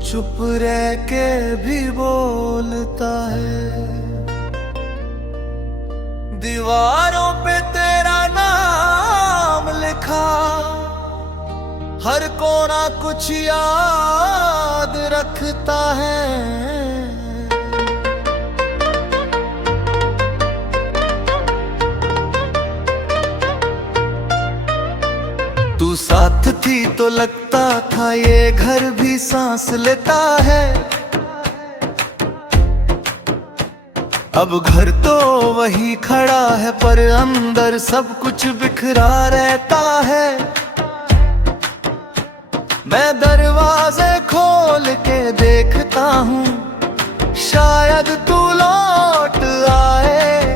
चुप रह के भी बोलता है। दीवारों पे तेरा नाम लिखा, हर कोना कुछ याद रखता है। तू साथ थी तो लगता था ये घर भी सांस लेता है। अब घर तो वही खड़ा है पर अंदर सब कुछ बिखरा रहता है। मैं दरवाजे खोल के देखता हूँ, शायद तू लौट आए,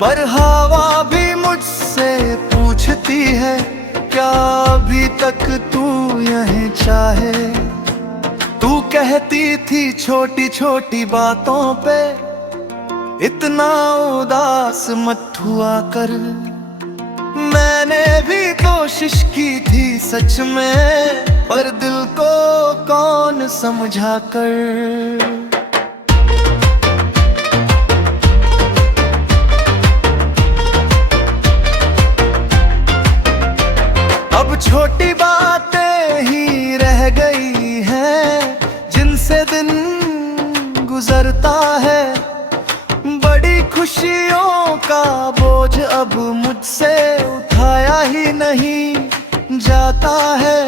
पर हवा भी मुझसे पूछती है क्या अभी तक तू यहीं चाहे। तू कहती थी छोटी छोटी बातों पे इतना उदास मत हुआ कर। मैंने भी कोशिश की थी सच में, पर दिल को कौन समझा कर। अब छोटी बातें ही रह गई हैं जिनसे दिन गुजरता है। बड़ी खुशियों का बोझ अब मुझसे उठाया ही नहीं जाता है।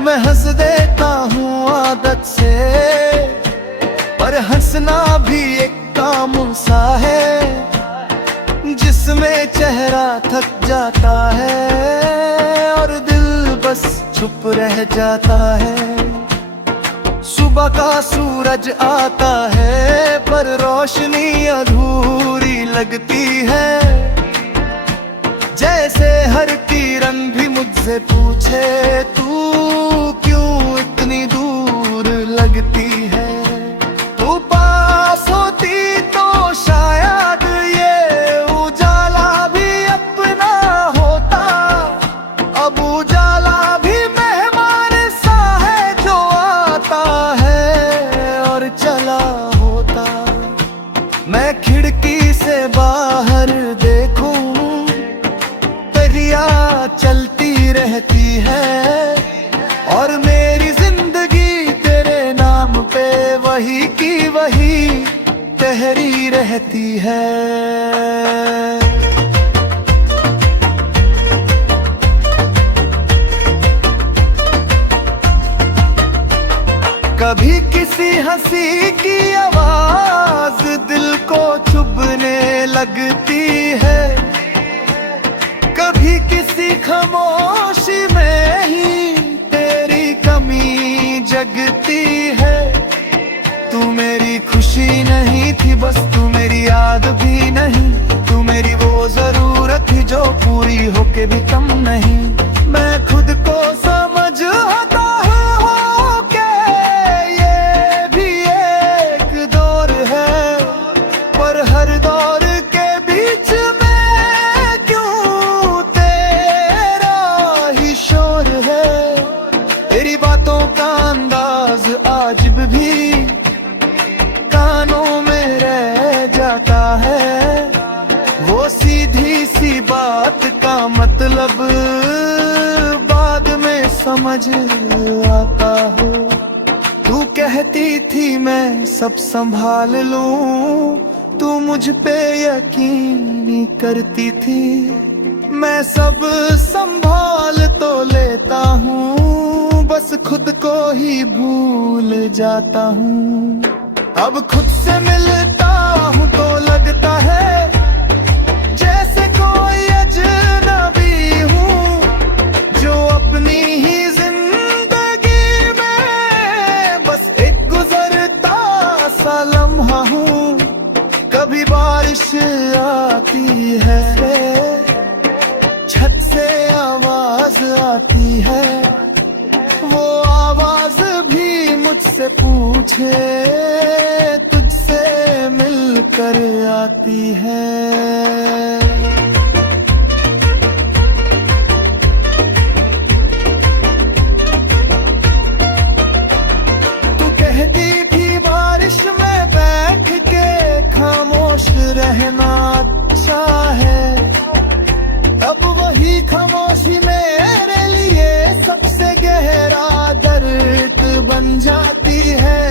मैं हंस देता हूँ आदत से, पर हंसना भी एक काम सा है जिसमें चेहरा थक जाता है और दिल बस चुप रह जाता है। सुबह का सूरज आता है पर रोशनी अधूरी लगती है। जैसे हर किरण भी मुझसे पूछे तू क्यों इतनी दूर लगती है। तू पास होती तो शायद ये उजाला भी अपना होता। अब उजाला भी मेहमान सा है जो आता है और चला होता। मैं खिड़की से बाहर देखूं, दरिया चलती रहती है और मेरी जिंदगी तेरे नाम पे वही की वही ठहरी रहती है। कभी किसी हंसी की आवाज दिल को चुभने लगती है। कभी किसी खामोशी में ही तेरी कमी जगती है। तू मेरी खुशी नहीं थी बस तू मेरी याद भी नहीं। तू मेरी वो जरूरत थी जो पूरी होके भी कम नहीं। मैं खुद को समझता हूँ कि ये भी एक दौर है, पर हर दौर के बीच में क्यों तेरा ही शोर है। तेरी बातों का अंदाज आज भी कानों में रह जाता है। वो सीधी सी बात का मतलब बाद में समझ आता हो। तू कहती थी मैं सब संभाल लूं, तू मुझ पे यकीन करती थी। मैं सब संभाल तो लेता हूँ, बस खुद को ही भूल जाता हूँ। अब खुद से मिलता हूँ तो लगता है जैसे कोई अजनबी हूँ जो अपनी ही जिंदगी में बस एक गुजरता सा लम्हा हूँ। कभी बारिश आती है, छत से आवाज आती है। वो आवाज भी मुझसे पूछे तुझसे मिलकर आती है। जाती है,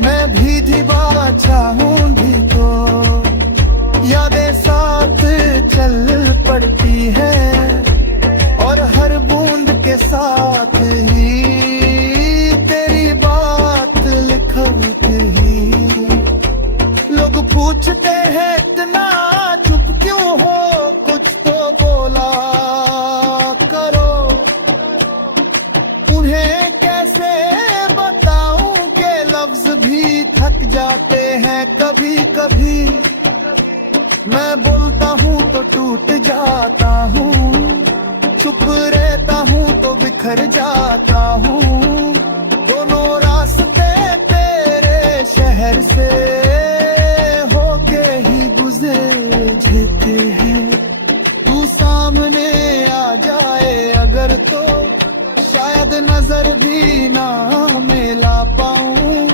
मैं भी धीबा चाहूंगी तो यादें साथ चल पड़ती है, और हर बूंद के साथ ही तेरी बात लिखती ही। लोग पूछते हैं इतना चुप क्यों हो, कुछ तो बोला करो। उन्हें कैसे बताऊं के लफ्ज भी थक जाते हैं कभी कभी। मैं बोलता हूँ तो टूट जाता हूँ, चुप रहता हूँ तो बिखर जाता हूँ। दोनों रास्ते तेरे शहर से होके ही गुजरते हैं। तू सामने आ जाए अगर तो शायद नजर भी ना मिला पाऊं।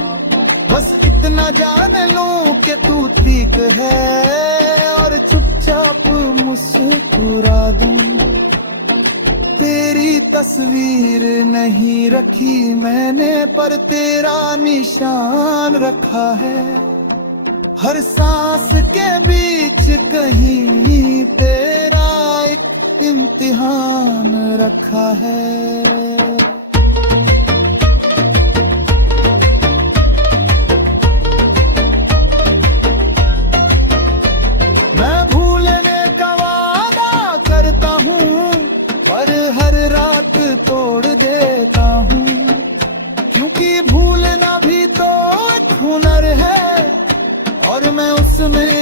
बस इतना जान लूं कि तू ठीक है और चुपचाप मुस्कुरा दूं। तेरी तस्वीर नहीं रखी मैंने पर तेरा निशान रखा है। हर सांस के बीच कहीं तेरा एक इम्तिहान रखा है। मैं भूलने का वादा करता हूँ पर हर रात तोड़ देता हूँ, क्योंकि भूलना भी तो एक हुनर है और मैं उसमें